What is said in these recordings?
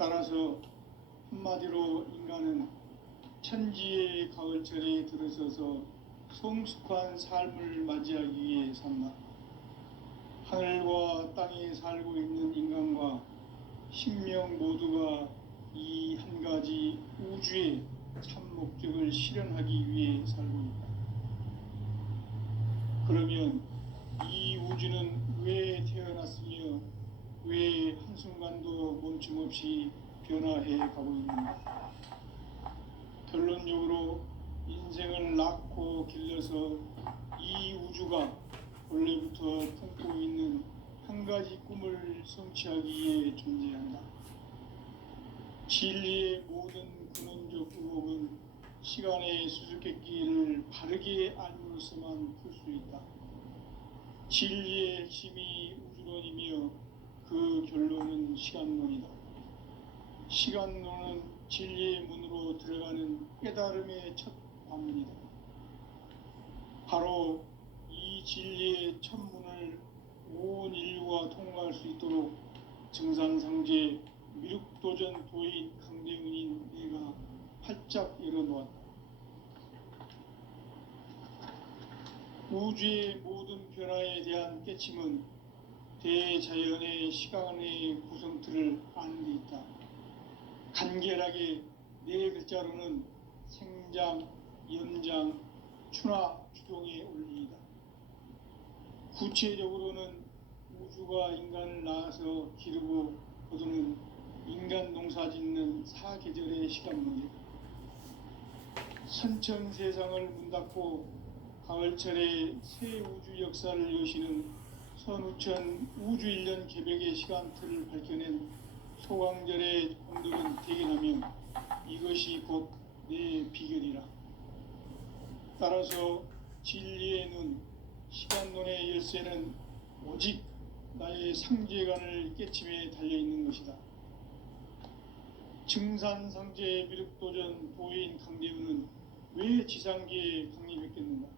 따라서 한마디로 인간은 천지의 가을철에 들어서서 성숙한 삶을 맞이하기 위해 산다. 하늘과 땅에 살고 있는 인간과 신명 모두가 이 한 가지 우주의 참 목적을 실현하기 위해 살고 있다. 그러면 이 우주는 왜 태어났으며 왜 한순간도 멈춤없이 변화해 가고 있는가? 결론적으로 인생을 낳고 길러서 이 우주가 원래부터 품고 있는 한 가지 꿈을 성취하기 위해 존재한다. 진리의 모든 근원적 의혹은 시간의 수수께끼를 바르게 알므로서만 풀 수 있다. 진리의 핵심이 우주론이며 그 결론은 시간론이다. 시간론은 진리의 문으로 들어가는 깨달음의 첫 관문이다. 바로 이 진리의 첫 문을 온 인류가 통과할 수 있도록 증산상제 미륵도전 도인 강대훈인 내가 활짝 열어놓았다. 우주의 모든 변화에 대한 깨침은 대자연의 시간의 구성틀을 아는 데 있다. 간결하게 네 글자로는 생장, 연장, 추나 주동의 원리이다. 구체적으로는 우주가 인간을 낳아서 기르고 거두는 인간 농사짓는 사계절의 시간문이다. 선천세상을 문 닫고 가을철에 새 우주 역사를 여시는 선우천 우주일년 개벽의 시간틀을 밝혀낸 소강절의 공들은 대견하며 이것이 곧 내 비결이라. 따라서 진리의 눈, 시간론의 열쇠는 오직 나의 상제관을 깨침에 달려있는 것이다. 증산상제 미륵도전 도인 강대훈은 왜 지상계에 강림했겠는가?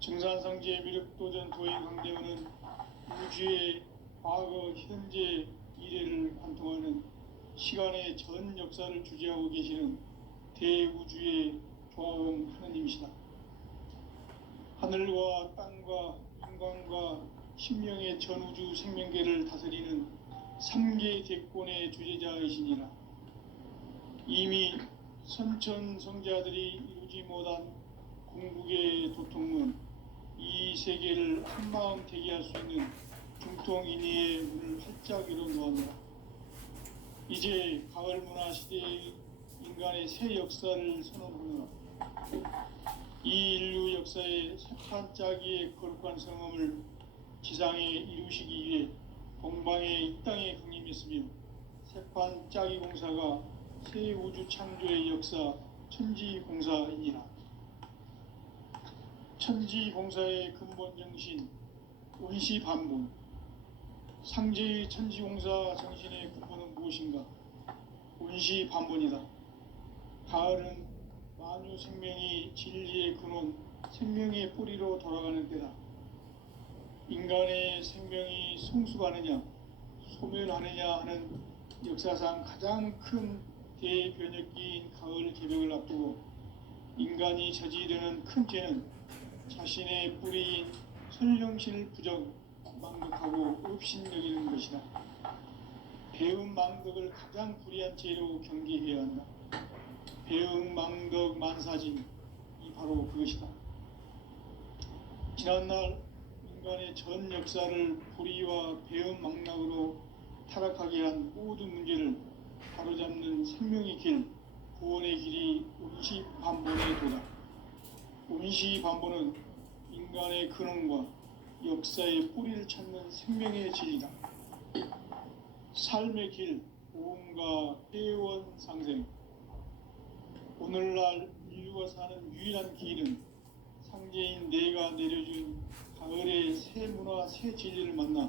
증산상제 미륵도전 도인 강대훈은 우주의 과거, 현재, 미래를 관통하는 시간의 전 역사를 주재하고 계시는 대우주의 조화원 하느님이시다. 하늘과 땅과 인간과 신명의 전우주 생명계를 다스리는 3계 대권의 주재자이시니라. 이미 선천성자들이 이루지 못한 궁극의 도통문, 이 세계를 한마음 대기할 수 있는 중통인의의 문을 활짝 열어놓았노라. 이제 가을 문화 시대의 인간의 새 역사를 선언하노라. 이 인류 역사의 새판 짜기의 거룩한 성험을 지상에 이루시기 위해 동방의 이 땅에 강림했으며 새판 짜기 공사가 새 우주 창조의 역사 천지공사이니라. 천지공사의 근본 정신 원시반본, 상제의 천지공사 정신의 근본은 무엇인가? 원시반본이다. 가을은 만유 생명이 진리의 근원, 생명의 뿌리로 돌아가는 때다. 인간의 생명이 성숙하느냐, 소멸하느냐 하는 역사상 가장 큰 대변혁기인 가을 개벽을 앞두고 인간이 저지르는 큰 죄는 자신의 뿌리인 설령신을 부정, 망덕하고 업신여기는 것이다. 배움 망덕을 가장 불의한 죄로 경계해야 한다. 배움 망덕 만사진, 이 바로 그것이다. 지난날 인간의 전 역사를 불의와 배움 망락으로 타락하게 한 모든 문제를 바로잡는 생명의 길, 구원의 길이 원시반본의 도다. 원시반본은 인간의 근원과 역사의 뿌리를 찾는 생명의 진리다. 삶의 길, 보험과 회원상생. 오늘날 인류가 사는 유일한 길은 상제인 내가 내려준 가을의 새 문화, 새 진리를 만나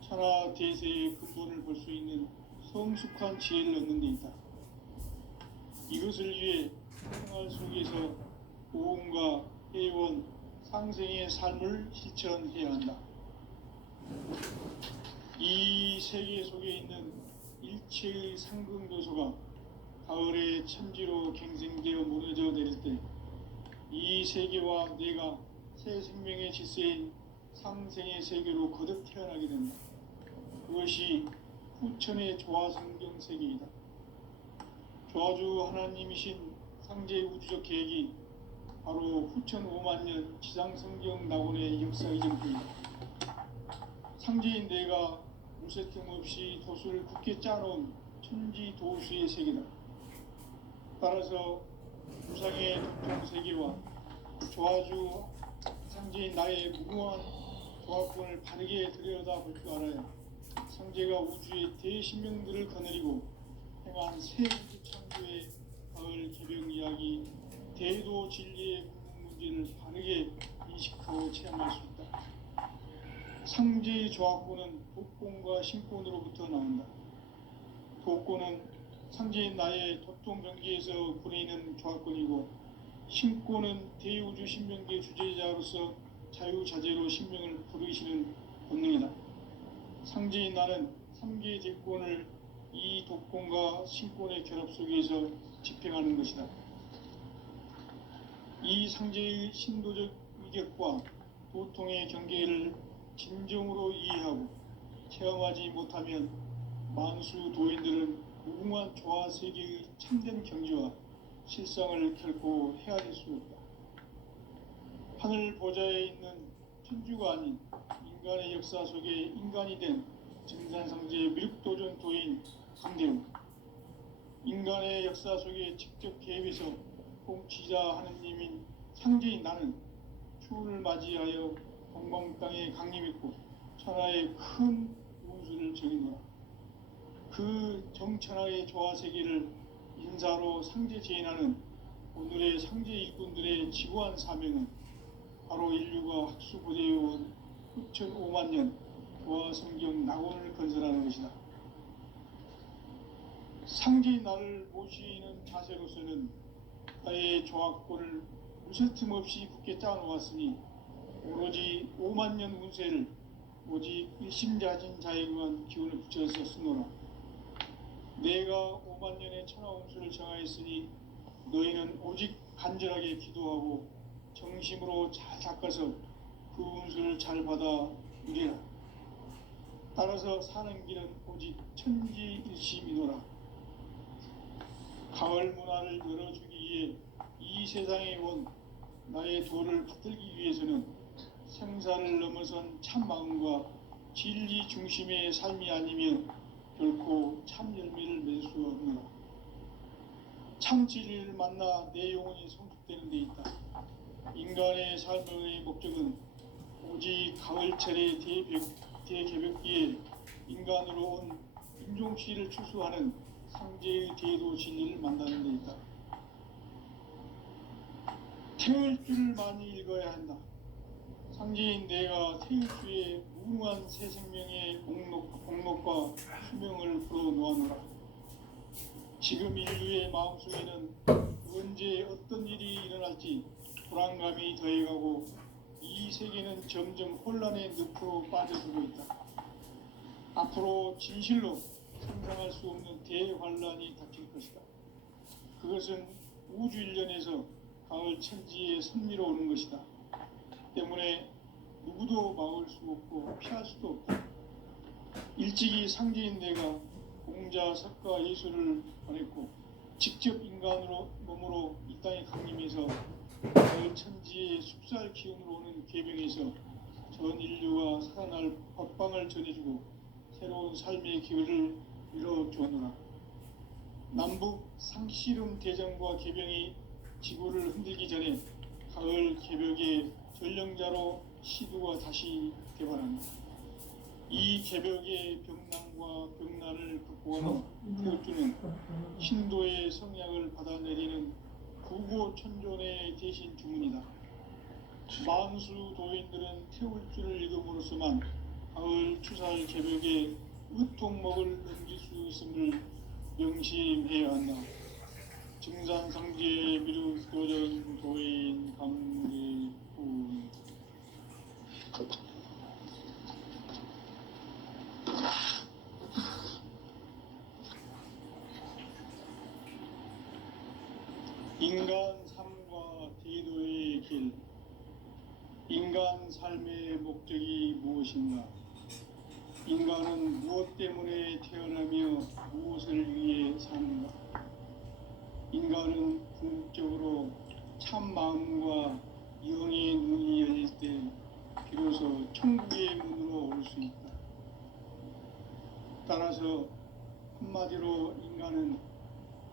천하 대세의 근본을 볼 수 있는 성숙한 지혜를 얻는 데 있다. 이것을 위해 생활 속에서 보험과 회원, 상생의 삶을 실천해야 한다. 이 세계 속에 있는 일체의 상승도소가 가을의 천지로 갱생되어 무너져 내릴 때 이 세계와 내가 새 생명의 질서인 상생의 세계로 거듭 태어나게 된다. 그것이 후천의 조화성경 세계이다. 조화주 하나님이신 상제의 우주적 계획이 바로 후천 5만년 지상성경 낙원의 역사 이전입니다. 상제인 내가 무쇠틈 없이 도수를 굳게 짜놓은 천지 도수의 세계다. 따라서 우상의 도통 세계와 조화주 상제인 나의 무궁한 조합권을 바르게 들여다볼 줄 알아야 상제가 우주의 대신명들을 거느리고 행한 새 우주 창조의 가을 개벽 이야기 대도 진리의 문제를 바르게 인식하고 체험할 수 있다. 상제의 조합권은 독권과 신권으로부터 나온다. 독권은 상제인 나의 도통 경계에서 부리는 조합권이고, 신권은 대우주 신명계 주제자로서 자유자재로 신명을 부르시는 본능이다. 상제인 나는 3개의 대권을 이 독권과 신권의 결합 속에서 집행하는 것이다. 이 상제의 신도적 위격과 도통의 경계를 진정으로 이해하고 체험하지 못하면 만수 도인들은 무궁한 조화 세계의 참된 경지와 실상을 결코 헤아릴 수 없다. 하늘 보좌에 있는 천주가 아닌 인간의 역사 속에 인간이 된 증산상제의 미륵도전 도인 강대우, 인간의 역사 속에 직접 개입해서 통치자 하느님인 상제인 나는 추운을 맞이하여 동방 땅에 강림했고 천하의 큰 운수를 적인노라. 그 정천하의 조화 세계를 인사로 상제 제인하는 오늘의 상제 일꾼들의 지구한 사명은 바로 인류가 학수고대해온 후천 5만년 조화 성경 낙원을 건설하는 것이다. 상제인 나를 모시는 자세로서는 나의 조합권을 무쇠틈 없이 굳게 짜놓았으니 오로지 5만년 운세를 오직 일심자진 자에게만 기운을 붙여서 쓰노라. 내가 5만년의 천하 운수를 정하였으니 너희는 오직 간절하게 기도하고 정심으로 잘 닦아서 그 운수를 잘 받아 누리라. 따라서 사는 길은 오직 천지일심이노라. 가을 문화를 열어주기 위해 이 세상에 온 나의 도를 붙들기 위해서는 생사를 넘어선 참 마음과 진리 중심의 삶이 아니면 결코 참 열매를 맺을 수 없노라. 참 진리를 만나 내 영혼이 성숙되는 데 있다. 인간의 삶의 목적은 오직 가을철의 대개벽기에 인간으로 온 인종시를 추수하는 상제의 대도 진리를 만나는 데 있다. 태울 줄을 많이 읽어야 한다. 상제인 내가 태울주의 무궁한 새 생명의 공록과 수명을 불어놓아노라. 지금 인류의 마음속에는 언제 어떤 일이 일어날지 불안감이 더해가고 이 세계는 점점 혼란의 늪으로 빠져들고 있다. 앞으로 진실로 상상할 수 없는 대환란이 닥칠 것이다. 그것은 우주 일련에서 가을 천지의 섭리로 오는 것이다. 때문에 누구도 막을 수 없고 피할 수도 없다. 일찍이 상제인 내가 공자, 석가, 예수를 보냈고 직접 인간으로 몸으로 이 땅에 강림해서 가을 천지의 숙살 기운으로 오는 계명에서 전 인류가 살아날 법방을 전해주고 새로운 삶의 기회를 이뤄주었노라. 남북 상씨름 대전과 개병이 지구를 흔들기 전에 가을 개벽의 전령자로 시두가 다시 개발합니다. 이 개벽의 병난과 병난을 극복하는 태우주는 신도의 성향을 받아내리는 구고천존의 대신 주문이다. 만수 도인들은 태울주를 읽음으로써만 가을 추살 개벽의 으통목을 넘길 수 있음을 명심해야 한다. 증산상제 미륵도전 도인 강대훈. 인간 삶과 대도의 길, 인간 삶의 목적이 무엇인가? 인간은 무엇 때문에 태어나며 무엇을 위해 사는가? 인간은 궁극적으로 참 마음과 영의 눈이 열릴 때 비로소 천국의 문으로 올 수 있다. 따라서 한마디로 인간은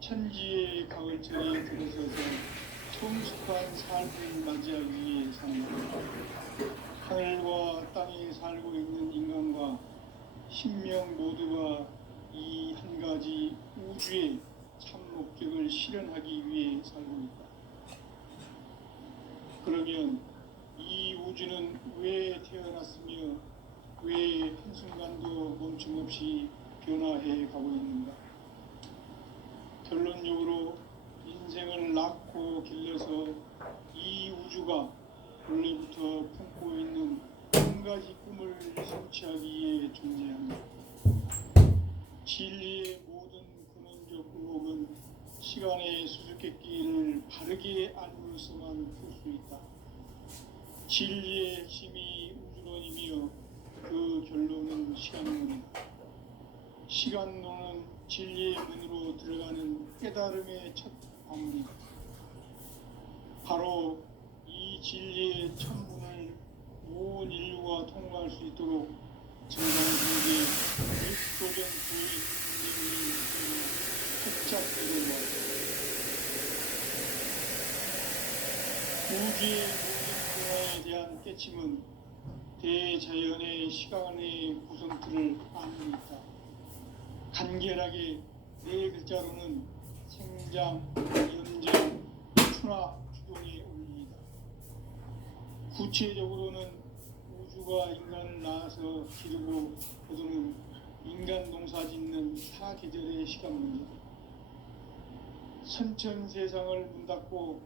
천지의 가을철에 들어서서 성숙한 삶을 맞이하기 위해 산다. 하늘과 땅에 살고 있는 인간과 신명 모두가 이 한 가지 우주의 참 목적을 실현하기 위해 살고 있다. 그러면 이 우주는 왜 태어났으며 왜 한순간도 멈춤없이 변화해 가고 있는가? 결론적으로 인생을 낳고 길러서 이 우주가 원래부터 품고 있는 한 가지 꿈을 성취하기 위해 존재한다. 진리의 모든 근원적 의혹은 시간의 수수께끼를 바르게 알므로서만 풀 수 있다. 진리의 핵심이 우주론이며 그 결론은 시간론이다. 시간론은 진리의 문으로 들어가는 깨달음의 첫 방문이다. 바로 이 진리의 첫 문을 온 인류가 통과할 수 있도록 정상세계 일도전 교의 선생님이 흡착되고 우주의 모든 변화에 대한 깨침은 대자연의 시간의 구성틀을 안고 있다. 간결하게 네 글자로는 생장, 연장, 추나, 주동의 원리이다. 구체적으로는 우주가 인간을 낳아서 기르고 거두는 인간 농사 짓는 사계절의 시간 문제다. 선천 세상을 문 닫고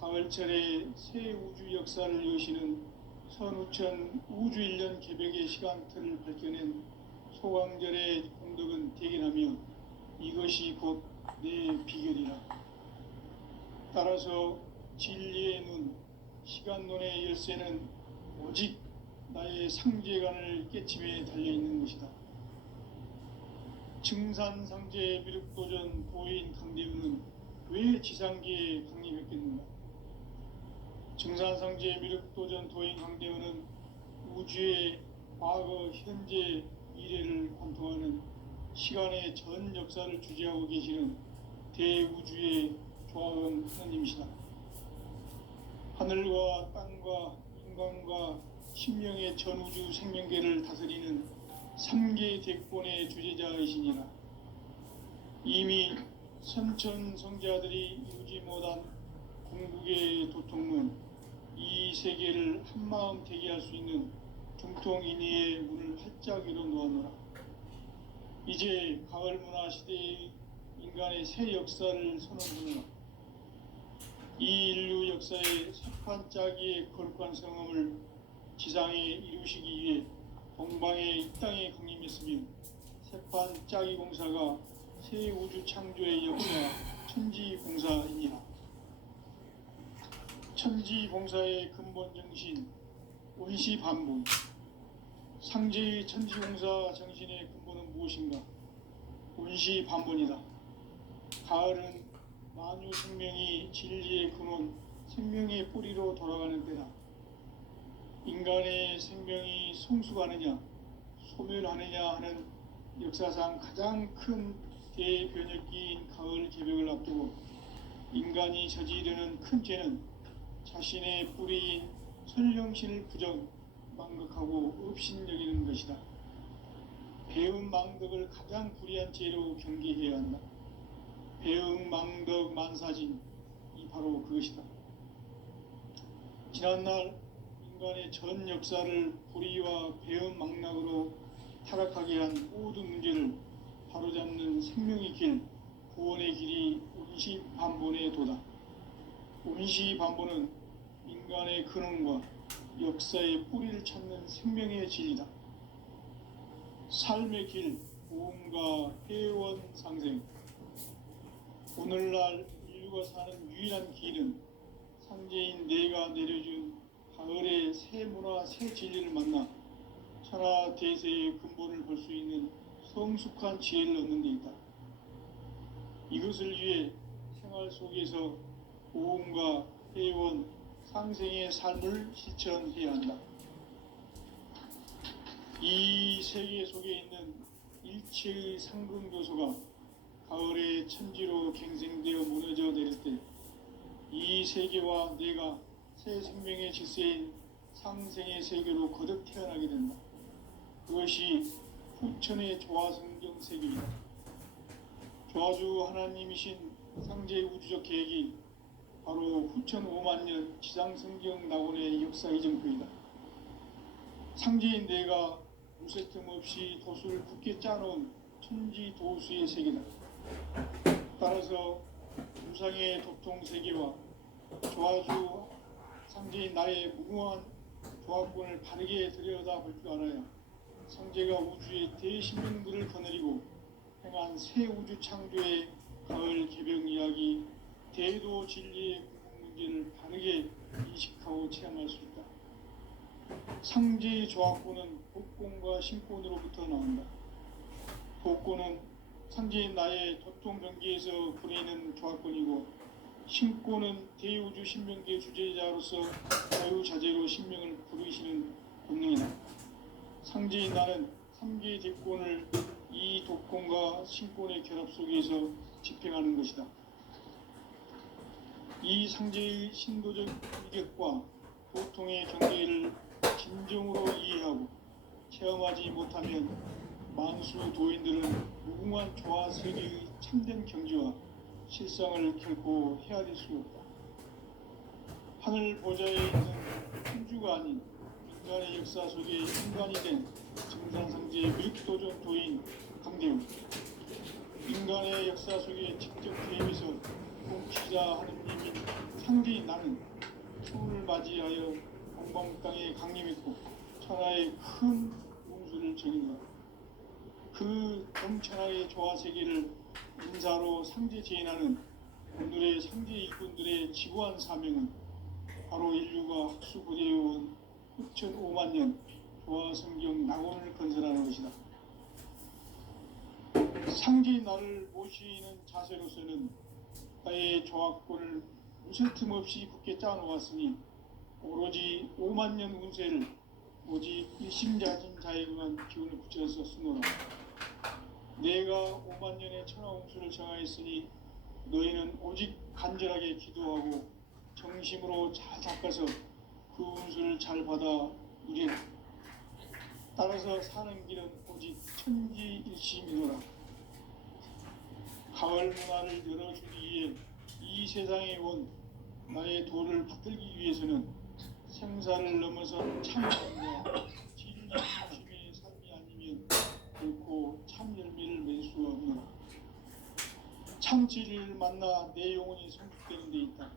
가을철에 새 우주 역사를 여시는 선우천 우주 1년 개백의 시간틀을 밝혀낸 소강절의 공덕은 대견하며 이것이 곧 내 비결이라. 따라서 진리의 눈, 시간론의 열쇠는 오직 나의 상제관을 깨침에 달려있는 것이다. 증산상제 미륵도전 도인 강대우는 왜 지상계에 강림했겠는가? 증산상제 미륵도전 도인 강대우는 우주의 과거, 현재, 미래를 관통하는 시간의 전 역사를 주재하고 계시는 대우주의 조화원 하나님이시다. 하늘과 땅과 인간과 신명의 전우주 생명계를 다스리는 3개 대권의 주재자이시니라. 이미 선천성자들이 이루지 못한 궁극의 도통문, 이 세계를 한마음 되게 할 수 있는 중통인의의 문을 활짝 열어 놓았노라. 이제 가을 문화 시대의 인간의 새 역사를 선언하노라. 이 인류 역사의 sep판짜기의 거룩한 성험을 지상에 이루시기 위해 동방의 이 땅에 강림했으며 sep판짜기 공사가 새 우주 창조의 역사 천지공사이니라. 천지공사의 근본 정신 원시반복. 상제의 천지공사 정신의 근본은 무엇인가? 원시반본이다. 가을은 만유 생명이 진리의 근원, 생명의 뿌리로 돌아가는 때다. 인간의 생명이 성숙하느냐, 소멸하느냐 하는 역사상 가장 큰 대변혁기인 가을 개벽을 앞두고 인간이 저지르는 큰 죄는 자신의 뿌리인 설령신을 부정, 망각하고 업신여기는 것이다. 배음 망덕을 가장 불의한 죄로 경계해야 한다. 배음 망덕 만사진, 이 바로 그것이다. 지난날 인간의 전 역사를 불의와 배음 망락으로 타락하게 한 모든 문제를 바로잡는 생명의 길, 구원의 길이 원시반본의 도다. 원시반본은 인간의 근원과 역사의 뿌리를 찾는 생명의 진리다. 삶의 길, 보험과 회원 상생. 오늘날 인류 조화주가 사는 유일한 길은 상제인 내가 내려준 가을의 새 문화 새 진리를 만나 천하 대세의 근본을 볼 수 있는 성숙한 지혜를 얻는 데 있다. 이것을 위해 생활 속에서 고음과 회원, 상생의 삶을 실천해야 한다. 이 세계 속에 있는 일체의 상근 교소가 가을의 천지로 갱생되어 무너져 내릴 때 이 세계와 내가 새 생명의 질서인 상생의 세계로 거듭 태어나게 된다. 그것이 후천의 조화성경 세계이다. 조화주 하나님이신 상제의 우주적 계획이 바로 후천 5만 년 지상성경 낙원의 역사 이정표이다. 상제인 내가 무쇠 틈 없이 도수를 굳게 짜놓은 천지 도수의 세계다. 따라서 우상의 도통 세계와 조화주 상제인 나의 무궁한 조화권을 바르게 들여다볼 줄 알아야 상제가 우주의 대신명들을 거느리고 행한 새 우주 창조의 가을 개병 이야기 대도 진리의 궁극 문제를 바르게 인식하고 체험할 수 있다. 상제의 조화권은 복권과 신권으로부터 나온다. 복권은 상제인 나의 도통 경계에서 부리는 조화권이고, 신권은 대우주 신명계의 주제자로서 자유자재로 신명을 부르시는 본능이다. 상제인 나는 3개의 대권을 이 독권과 신권의 결합 속에서 집행하는 것이다. 이 상제의 신도적 위격과 도통의 경계를 진정으로 이해하고 체험하지 못하면 만수 도인들은 무궁한 조화 세계의 참된 경지와 실상을 결코 헤아릴 수 없다. 하늘 보좌에 있는 천주가 아닌 인간의 역사 속에 인간이 된 정상상제의 밀도전 도인 강대우, 인간의 역사 속에 직접 개입해서 통치자 하느님인 상제인 나는 초를 맞이하여 동방 땅에 강림했고 천하의 큰 웅수를 정인다. 그 정천하의 조화 세계를 인사로 상제 제인하는 오늘의 상제 일꾼들의 지구한 사명은 바로 인류가 학수고대해온 후천 5만 년 조화 성경 낙원을 건설하는 것이다. 상제인 나를 모시는 자세로서는 나의 조화권을 무쇠 틈 없이 굳게 짜놓았으니 오로지 5만 년 운세를 오직 일심자진 자에게만 기운을 붙여서 쓰노라. 내가 5만 년의 천하 운수를 정하였으니 너희는 오직 간절하게 기도하고 정심으로 잘 닦아서 그 운수를 잘 받아 누리라. 따라서 사는 길은 오직 천지일심이노라. 가을 문화를 열어주기 위해 이 세상에 온 나의 도를 붙들기 위해서는 생사를 넘어선 참여와 진리 중심의 삶이 아니면 결코 참 열매를 맺을 수 없노라. 참 진리를 만나 내 영혼이 성숙되는 데 있다.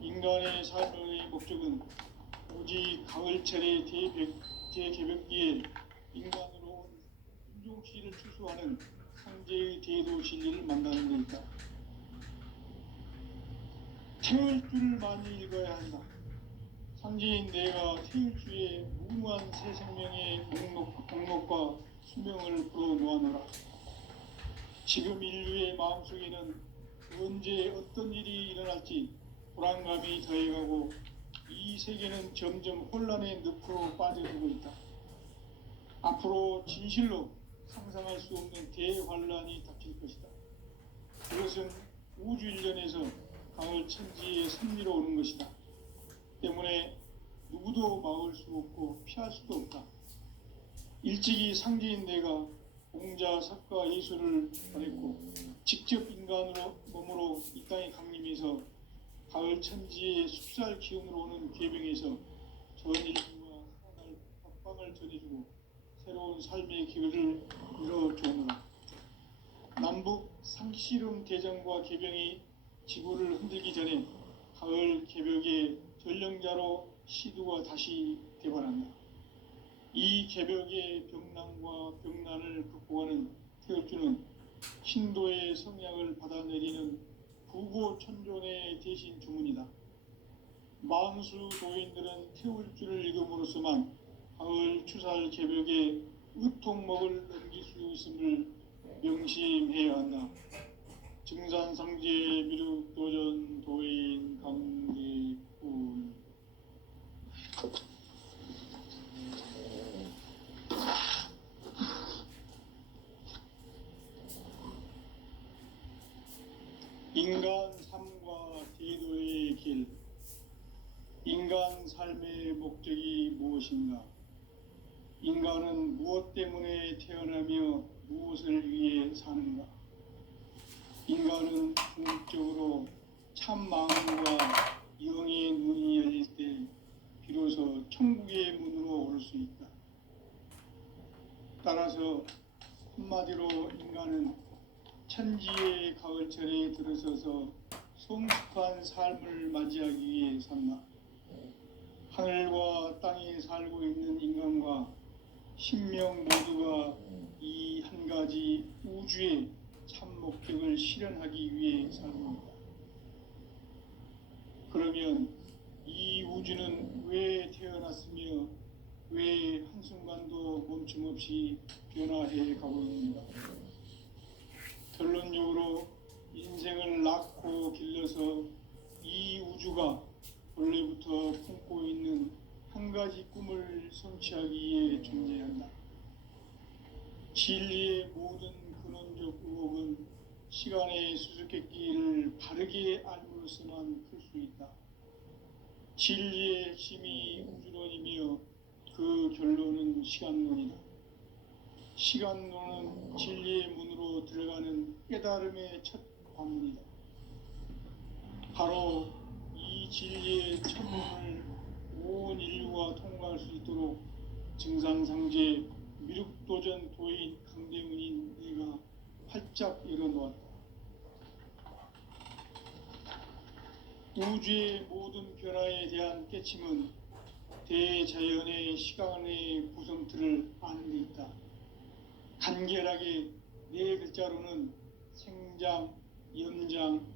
인간의 삶의 목적은 오직 가을철의 대개벽기에 인간으로 온 인종시를 추수하는 상제의 대도 진리를 만나는 데 있다. 태울 줄을 많이 읽어야 한다. 상제인 내가 태일주의 무궁한 새 생명의 목록과 수명을 불어놓아노라. 지금 인류의 마음속에는 언제 어떤 일이 일어날지 불안감이 더해가고 이 세계는 점점 혼란의 늪으로 빠져들고 있다. 앞으로 진실로 상상할 수 없는 대환란이 닥칠 것이다. 그것은 우주 일련에서 가을 천지의 섭리로 오는 것이다. 때문에 누구도 막을 수 없고 피할 수도 없다. 일찍이 상제인 내가 공자, 석가, 예수를 보냈고 직접 인간으로 몸으로 이 땅에 강림해서 가을 천지의 숲살 기운으로 오는 계병에서 전 인류와 살아날 법방을 전해주고 새로운 삶의 기회를 이뤄주노라. 남북 상씨름 대전과 계병이 지구를 흔들기 전에 가을 개벽의 전령자로 시두가 다시 대발한다. 이 개벽의 병난과 병난을 극복하는 태극주는 신도의 성향을 받아내리는 구고천존의 대신 주문이다. 만수 도인들은 태울 줄을 읽음으로써만 가을 추살 개벽에 으통먹을 넘길 수 있음을 명심해야 한다. 증산상제 미륵도전 도인 강대훈. 인간 삶과 대도의 길. 인간 삶의 목적이 무엇인가? 인간은 무엇 때문에 태어나며 무엇을 위해 사는가? 인간은 궁극적으로 참 마음과 영의 눈이 열릴 때 비로소 천국의 문으로 오를 수 있다. 따라서 한마디로 인간은 천지의 가을철에 들어서서 성숙한 삶을 맞이하기 위해 산다. 하늘과 땅에 살고 있는 인간과 신명 모두가 이 한 가지 우주의 참 목적을 실현하기 위해 살고 있다. 그러면 이 우주는 왜 태어났으며 왜 한순간도 멈춤없이 변화해 가고 있는가? 결론적으로 인생을 낳고 길러서 이 우주가 원래부터 품고 있는 한 가지 꿈을 성취하기 위해 존재한다. 진리의 모든 근원적 의혹은 시간의 수수께끼를 바르게 알므로서만 풀 수 있다. 진리의 핵심이 우주론이며 그 결론은 시간론이다. 시간론은 진리의 문으로 들어가는 깨달음의 첫 관문이다. 바로 이 진리의 첫 문을 온 인류가 통과할 수 있도록 증산상제 미륵도전 도인 강대훈인 내가 활짝 열어놓았다. 우주의 모든 변화에 대한 깨침은 대자연의 시간의 구성틀을 아는 데 있다. 간결하게 네 글자로는 생장, 연장,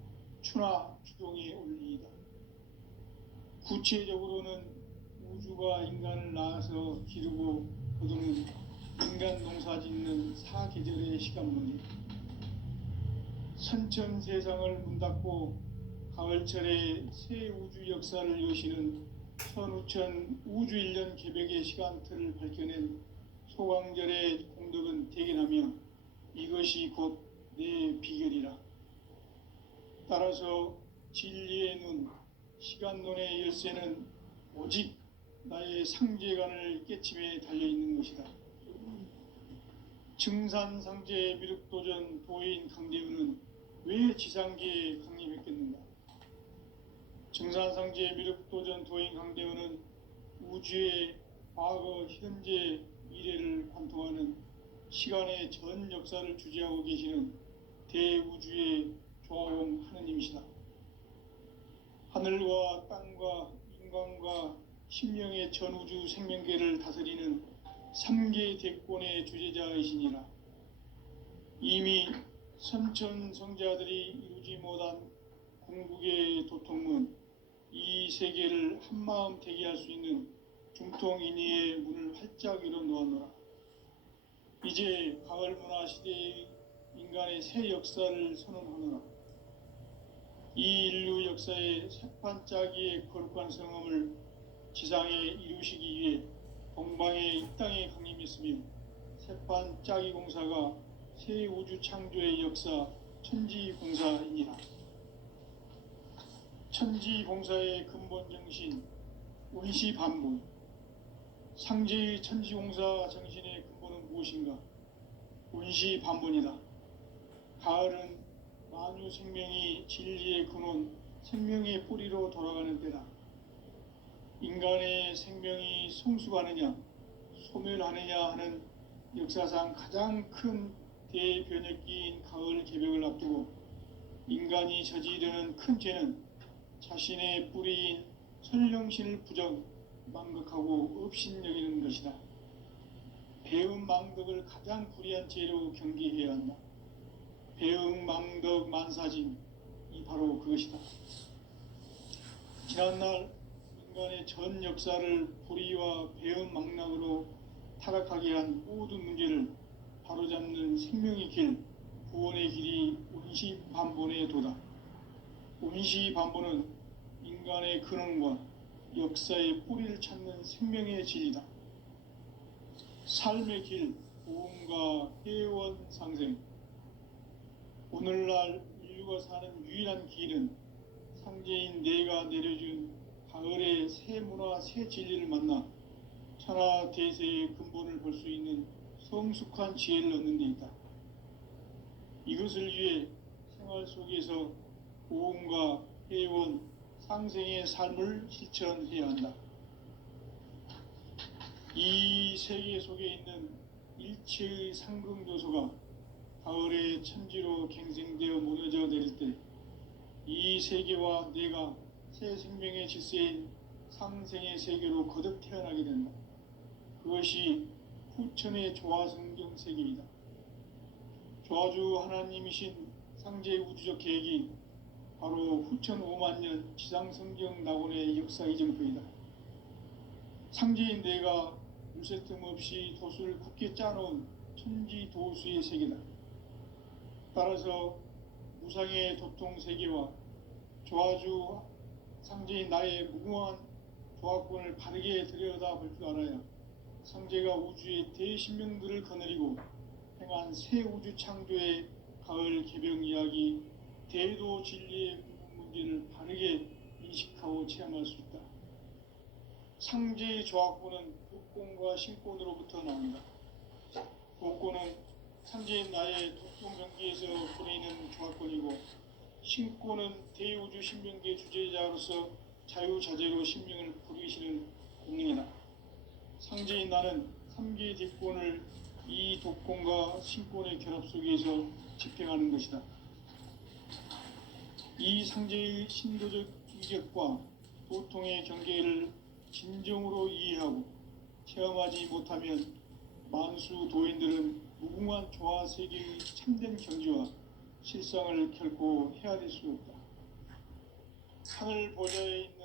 추나 추동의 원리이다. 구체적으로는 우주가 인간을 낳아서 기르고 거두는 인간 농사 짓는 사계절의 시간문이다. 선천 세상을 문 닫고 가을철에 새 우주 역사를 여시는 선우천 우주 1년 개벽의 시간틀을 밝혀낸 소강절의 공덕은 대견하며 이것이 곧 내 비결이라. 따라서 진리의 눈, 시간론의 열쇠는 오직 나의 상제관을 깨침에 달려있는 것이다. 증산상제 미륵도전 도인 강대훈은 왜 지상계에 강림했겠는가? 증산상제 미륵도전 도인 강대훈은 우주의 과거, 현재, 미래를 관통하는 시간의 전 역사를 주재하고 계시는 대우주의 조화용 하느님이시다. 하늘과 땅과 인간과 신명의 전우주 생명계를 다스리는 3계 대권의 주재자이시니라. 이미 선천성자들이 이루지 못한 궁극의 도통문, 이 세계를 한마음 되게 할 수 있는 중통인의의 문을 활짝 열어놓았노라. 이제 가을 문화 시대의 인간의 새 역사를 선언하노라. 이 인류 역사의 새판짜기의 거룩한 성험을 지상에 이루시기 위해 동방의 이 땅에 강림했으며 새판짜기 공사가 새 우주 창조의 역사 천지공사이니라. 천지공사의 근본 정신 운시반복. 상제의 천지공사 정신의 근본은 무엇인가? 운시반본이다. 가을은 만유 생명이 진리의 근원, 생명의 뿌리로 돌아가는 때다. 인간의 생명이 성숙하느냐, 소멸하느냐 하는 역사상 가장 큰 대변혁기인 가을 개벽을 앞두고 인간이 저지르는 큰 죄는 자신의 뿌리인 설령신을 부정, 망극하고 업신여기는 것이다. 배음 망덕을 가장 불의한 죄로 경계해야 한다. 배음 망덕 만사진, 바로 그것이다. 지난날 인간의 전 역사를 불의와 배은망락으로 타락하게 한 모든 문제를 바로잡는 생명의 길, 구원의 길이 운시반본의 도다. 운시반본은 인간의 근원과 역사의 뿌리를 찾는 생명의 진리다. 삶의 길, 보험과 회원 상생. 오늘날 인류가 사는 유일한 길은 상제인 내가 내려준 가을의 새 문화, 새 진리를 만나 천하 대세의 근본을 볼 수 있는 성숙한 지혜를 얻는 데 있다. 이것을 위해 생활 속에서 보험과 회원, 상생의 삶을 실천해야 한다. 이 세계 속에 있는 일체의 상승조소가 가을의 천지로 갱생되어 무너져 내릴 때 이 세계와 내가 새 생명의 질서인 상생의 세계로 거듭 태어나게 된다. 그것이 후천의 조화성경 세계이다. 조화주 하나님이신 상제 우주적 계획이 바로 후천 5만 년 지상성경 낙원의 역사 이정표이다. 상제인 내가 물새틈 없이 도수를 굳게 짜놓은 천지 도수의 세계다. 따라서 무상의 도통 세계와 조화주 상제인 나의 무궁한 조화권을 바르게 들여다볼 줄 알아야 상제가 우주의 대신명들을 거느리고 행한 새 우주 창조의 가을 개병 이야기, 대도 진리의 궁극 문제를 바르게 인식하고 체험할 수 있다. 상제의 조화권은 복권과 신권으로부터 나온다. 복권은 상제인 나의 독종 경기에서 보내는 조화권이고, 신권은 대우주 신명계 주제자로서 자유자재로 신명을 부르시는 공인이다. 상제인 나는 3개의 뒷권을 이 독권과 신권의 결합 속에서 집행하는 것이다. 이 상제의 신도적 위력과 도통의 경계를 진정으로 이해하고 체험하지 못하면 만수 도인들은 무궁한 조화 세계의 참된 경지와 실상을 결코 헤아릴 수 없다. 하늘 보좌에 있는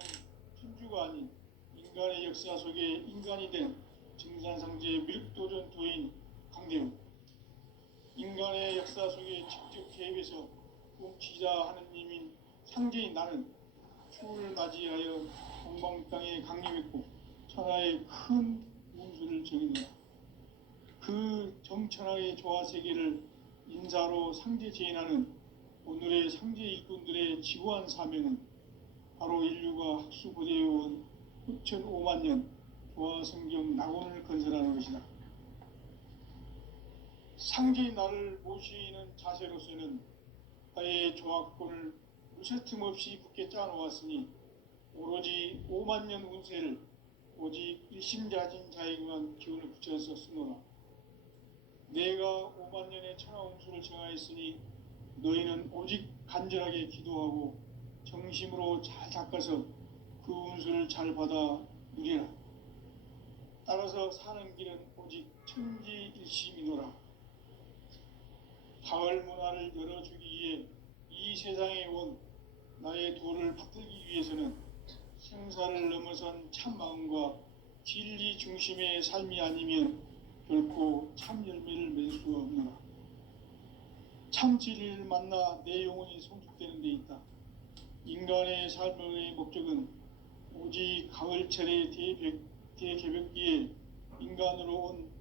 천주가 아닌 인간의 역사 속에 인간이 된 증산상제의 밀도전 도인 강대우, 인간의 역사 속에 직접 개입해서 통치자 하느님인 상제인 나는 추후를 맞이하여 동방 땅에 강림했고 천하의 큰 운수를 정의노라. 그 정천하의 조화 세계를 인사로 상제 제인하는 오늘의 상제 일꾼들의 지구한 사명은 바로 인류가 학수고대해온 후천 5만 년 조화 성경 낙원을 건설하는 것이다. 상제인 나를 모시는 자세로서는 나의 조화권을 무쇠틈 없이 굳게 짜놓았으니 오로지 5만 년 운세를 오직 일심자진 자에게만 기운을 붙여서 쓰노라. 내가 5만 년의 천하 운수를 정하였으니 너희는 오직 간절하게 기도하고 정심으로 잘 닦아서 그 운수를 잘 받아 누리라. 따라서 사는 길은 오직 천지일심이노라. 가을 문화를 열어주기 위해 이 세상에 온 나의 도를 받들기 위해서는 생사를 넘어선 참마음과 진리 중심의 삶이 아니면 결코 참 열매를 맺을 수 없노라. 참 진리를 만나 내 영혼이 성숙되는 데 있다. 인간의 삶의 목적은 오직 가을철의 대개벽기에 인간으로 온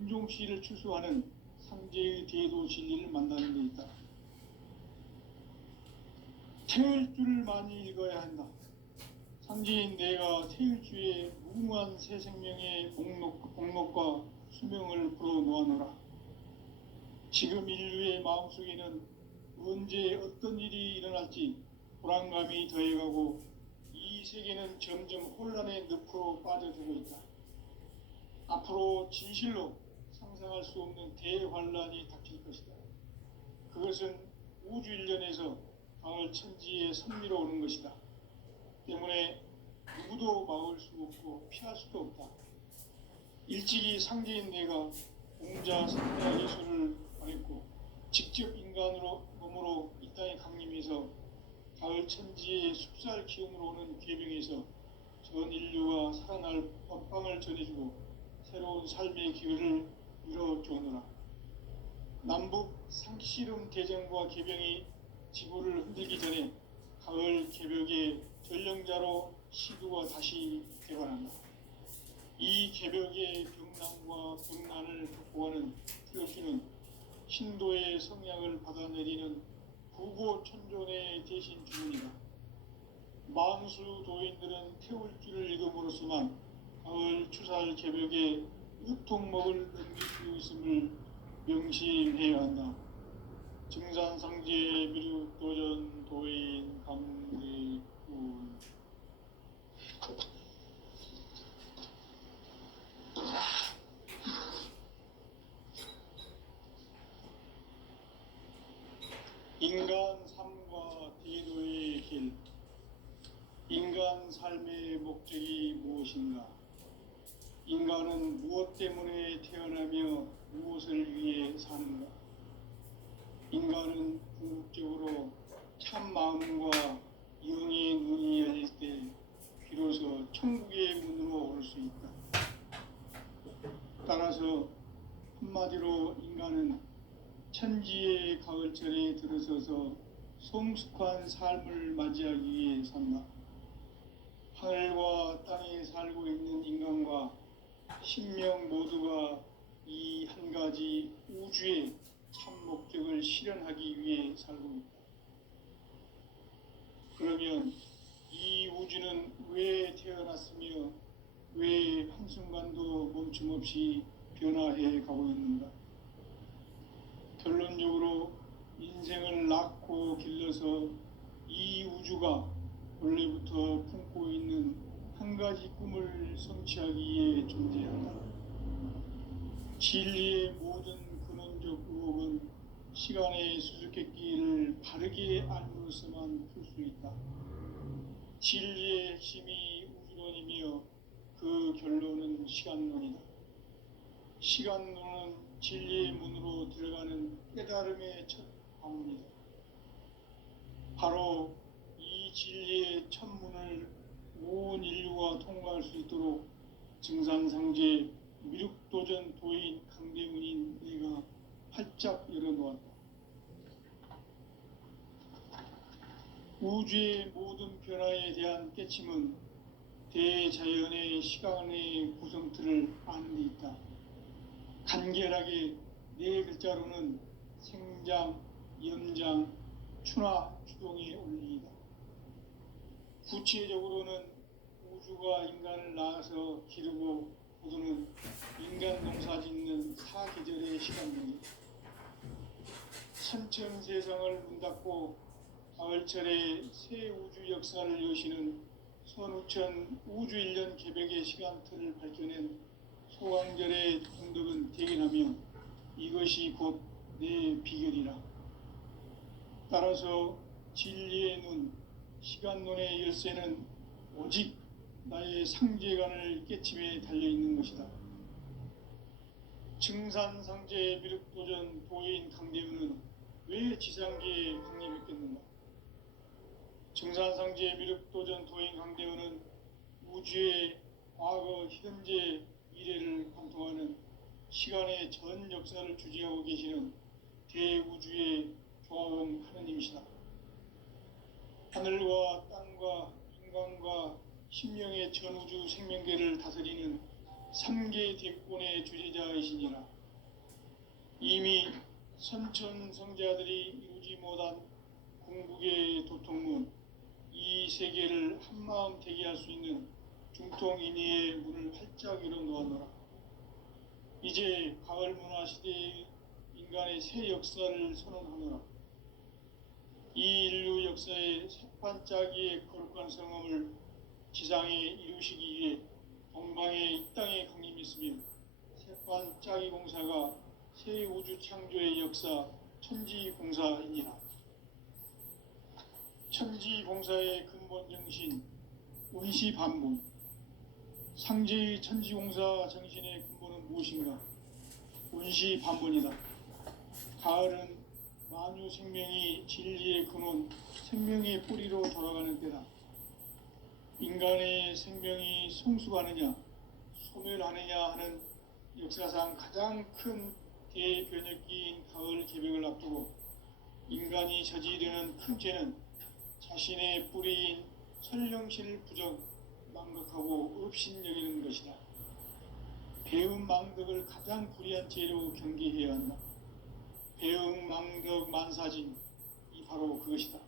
인종씨를 추수하는 상제의 대도 진리를 만나는 데 있다. 태을 줄을 많이 읽어야 한다. 상제인 내가 태일주의 무궁한 새 생명의 목록과 수명을 풀어놓아노라. 지금 인류의 마음속에는 언제 어떤 일이 일어날지 불안감이 더해가고 이 세계는 점점 혼란의 늪으로 빠져들고 있다. 앞으로 진실로 상상할 수 없는 대환란이 닥칠 것이다. 그것은 우주 일련에서 가을 천지의 섭리로 오는 것이다. 때문에 누구도 막을 수 없고 피할 수도 없다. 일찍이 상제인 내가 공자 상자 예수를 말했고 직접 인간으로 몸으로 이 땅에 강림해서 가을 천지의 숲살 기운으로 오는 계병에서 전 인류가 살아날 법방을 전해주고 새로운 삶의 기회를 이뤄주오노라. 남북 상씨름 대전과 계병이 지구를 흔들기 전에 가을 개벽의 전령자로 시두가 다시 개관한다. 이 개벽의 병난과 병난을 극복하는 태엽주는 신도의 성향을 받아내리는 부고천존의 대신 주문이다. 만수 도인들은 태울주를 읽음으로써만 가을 추살 개벽에 유통목을 넘길 수 있음을 명심해야 한다. 증산상제 미륵도전 도인 강대군. 인간 삶과 대도의 길. 인간 삶의 목적이 무엇인가? 인간은 무엇 때문에 태어나며 무엇을 위해 사는가? 인간은 궁극적으로 참 마음과 영의 눈이 열릴 때 비로소 천국의 문으로 올 수 있다. 따라서 한마디로 인간은 천지의 가을철에 들어서서 성숙한 삶을 맞이하기 위해 산다. 하늘과 땅에 살고 있는 인간과 신명 모두가 이 한 가지 우주의 참 목적을 실현하기 위해 살고 있다. 그러면 이 우주는 왜 태어났으며 왜 한순간도 멈춤없이 변화해 가고 있는가? 결론적으로 인생을 낳고 길러서 이 우주가 원래부터 품고 있는 한 가지 꿈을 성취하기 위해 존재한다. 진리의 모든 근원적 의혹은 시간의 수수께끼를 바르게 알므로서만 풀 수 있다. 진리의 핵심이 우주론이며 그 결론은 시간론이다. 시간론은 진리의 문으로 들어가는 깨달음의 첫 방문이다. 바로 이 진리의 첫 문을 온 인류가 통과할 수 있도록 증산상제 미륵도전 도인 강대훈인 내가 활짝 열어놓았다. 우주의 모든 변화에 대한 깨침은 대자연의 시간의 구성틀을 아는 데 있다. 간결하게 네 글자로는 생장, 염장, 추나, 추동의 원리이다. 구체적으로는 우주가 인간을 낳아서 기르고 거두는 인간 농사 짓는 사계절의 시간입니다. 선천세상을 문닫고 가을철에 새 우주 역사를 여시는 선우천 우주일년 개벽의 시간틀을 밝혀낸 소강절의 공덕은 대견하며 이것이 곧 내 비결이라. 따라서 진리의 눈, 시간론의 열쇠는 오직 나의 상제관을 깨침에 달려있는 것이다. 증산상제 미륵도전 도인 강대훈은 왜 지상계에 확립했겠는가? 증산상제 미륵도전 도인 강대훈은 우주의 과거, 현재, 미래를 관통하는 시간의 전 역사를 주재하고 계시는 대우주의 조화원 하느님이시다. 하늘과 땅과 인간과 신명의 전우주 생명계를 다스리는 3계 대권의 주재자이시니라. 이미 선천성자들이 이루지 못한 궁극의 도통문, 이 세계를 한마음 되게 할 수 있는 중통인의의 문을 활짝 열어놓았노라. 이제 가을 문화 시대의 인간의 새 역사를 선언하노라. 이 인류 역사의 새판짜기의 거룩한 성함을 지상에 이루시기 위해 동방의 이 땅에 강림했으며 새판짜기 공사가 새 우주 창조의 역사 천지공사이니라. 천지공사의 근본 정신 운시반문. 상제의 천지공사 정신의 근본은 무엇인가? 운시반문이다. 가을은 만유 생명이 진리의 근원, 생명의 뿌리로 돌아가는 때다. 인간의 생명이 성숙하느냐, 소멸하느냐 하는 역사상 가장 큰 대변혁기인 가을 개벽을 앞두고 인간이 저지르는 큰 죄는 자신의 뿌리인 선령신을 부정, 망각하고 업신여기는 것이다. 배음 망덕을 가장 불의한 죄로 경계해야 한다. 배음 망덕 만사진, 이 바로 그것이다.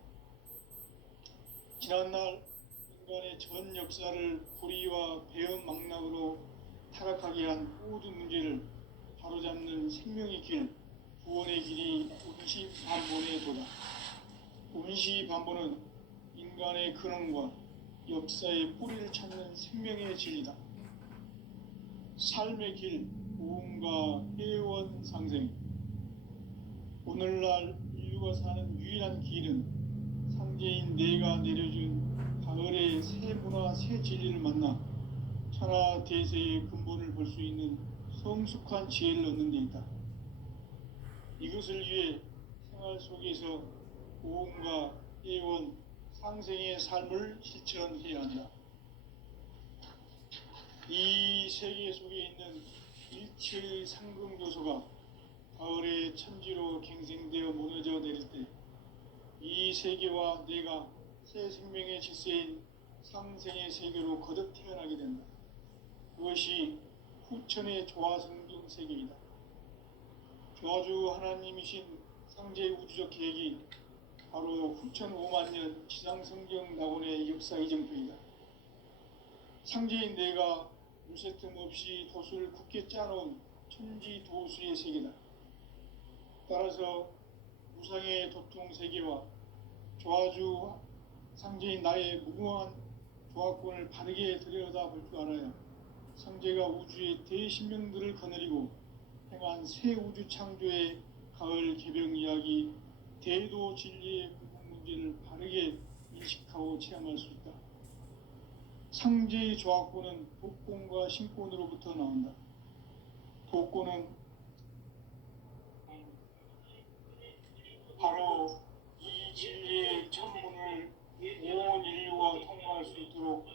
지난날 인간의 전 역사를 불의와 배음 망락으로 타락하게 한 모든 문제를 바로잡는 생명의 길, 구원의 길이 운시반본의 도다. 운시반본은 인간의 근원과 역사의 뿌리를 찾는 생명의 진리다. 삶의 길, 고음과 회원 상생. 오늘날 인류가 사는 유일한 길은 상제인 내가 내려준 가을의 새 문화, 새 진리를 만나 천하 대세의 근본을 볼 수 있는 성숙한 지혜를 얻는 데 있다. 이것을 위해 생활 속에서 고음과 회원, 상생의 삶을 실천해야 한다. 이 세계 속에 있는 일체의 상금 요소가 가을의 천지로 갱생되어 무너져 내릴 때 이 세계와 내가 새 생명의 질서인 상생의 세계로 거듭 태어나게 된다. 그것이 후천의 조화성경 세계이다. 조화주 하나님이신 상제 우주적 계획이 바로 후천 5만년 지상성경 낙원의 역사 이정표이다. 상제인 내가 물새틈 없이 도수를 굳게 짜놓은 천지 도수의 세계다. 따라서 무상의 도통 세계와 조화주 상제인 나의 무궁한 조화권을 바르게 들여다볼 줄 알아야 상제가 우주의 대신명들을 거느리고 행한 새 우주 창조의 가을 개병 이야기, 대도 진리의 구분 문제를 바르게 인식하고 체험할 수 있다. 상제의 조화권은 독권과 신권으로부터 나온다. 독권은 바로 이 진리의 천문을 온 인류가 통과할 수 있도록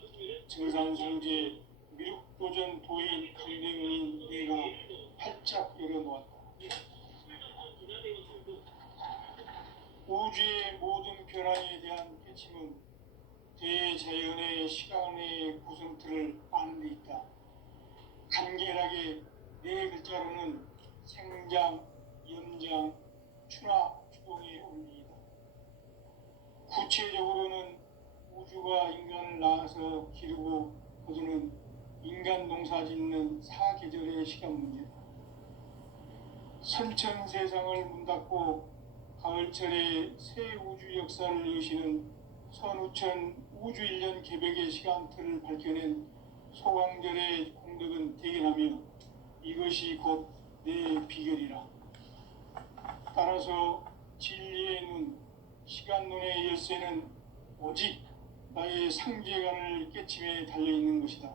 증산상제 미륵도전 도인 강대문인 내가 활짝 열어놓았다. 우주의 모든 변화에 대한 깨침은 대자연의 시간의 구성틀을 아는 데 있다. 간결하게 네 글자로는 생장, 염장, 추나, 추동의 원리이다. 구체적으로는 우주가 인간을 낳아서 기르고 거두는 인간 농사 짓는 사계절의 시간 문제다. 선천 세상을 문 닫고 가을철에 새 우주 역사를 여시는 선우천 우주 1년 개벽의 시간틀을 밝혀낸 소강절의 공덕은 대견하며 이것이 곧 내 비결이라. 따라서 진리의 눈, 시간 눈의 열쇠는 오직 나의 상제관을 깨침에 달려있는 것이다.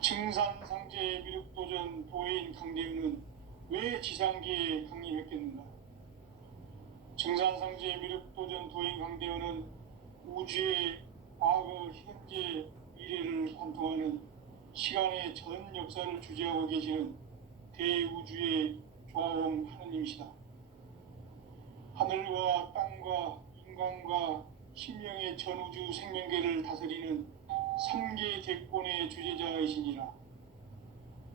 증산상제 미륵도전 도인 강대윤은 왜 지상계에 강림했겠는가? 증산상제 미륵도전 도인 강대윤은 우주의 과거, 현재, 미래를 관통하는 시간의 전 역사를 주재하고 계시는 대우주의 조화원 하느님이시다. 하늘과 땅과 인간과 신명의 전우주 생명계를 다스리는 3개 대권의 주제자이시니라.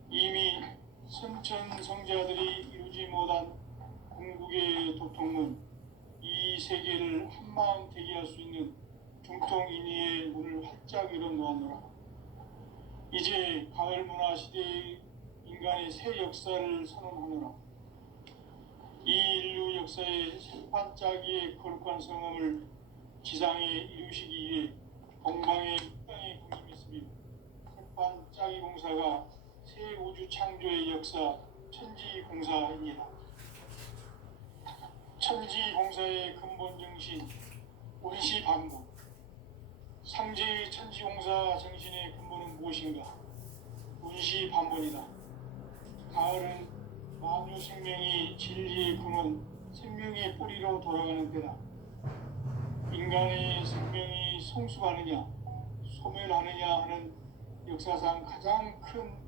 이미 선천 성자들이 이루지 못한 궁극의 도통문, 이 세계를 한마음 되게 할 수 있는 중통인의의 문을 활짝 열어놓았노라. 이제 가을 문화 시대의 인간의 새 역사를 선언하노라. 이 인류 역사의 새반짝이의 거룩한 성함을 지상에 이루시기 위해 동방의 땅에 군림했으며 새반짝이 공사가 새 우주 창조의 역사 천지공사입니다. 천지공사의 근본 정신 운시반본. 상제의 천지공사 정신의 근본은 무엇인가? 운시반본이다. 가을은 만유 생명이 진리의 근원, 생명의 뿌리로 돌아가는 때다. 인간의 생명이 성숙하느냐 소멸하느냐 하는 역사상 가장 큰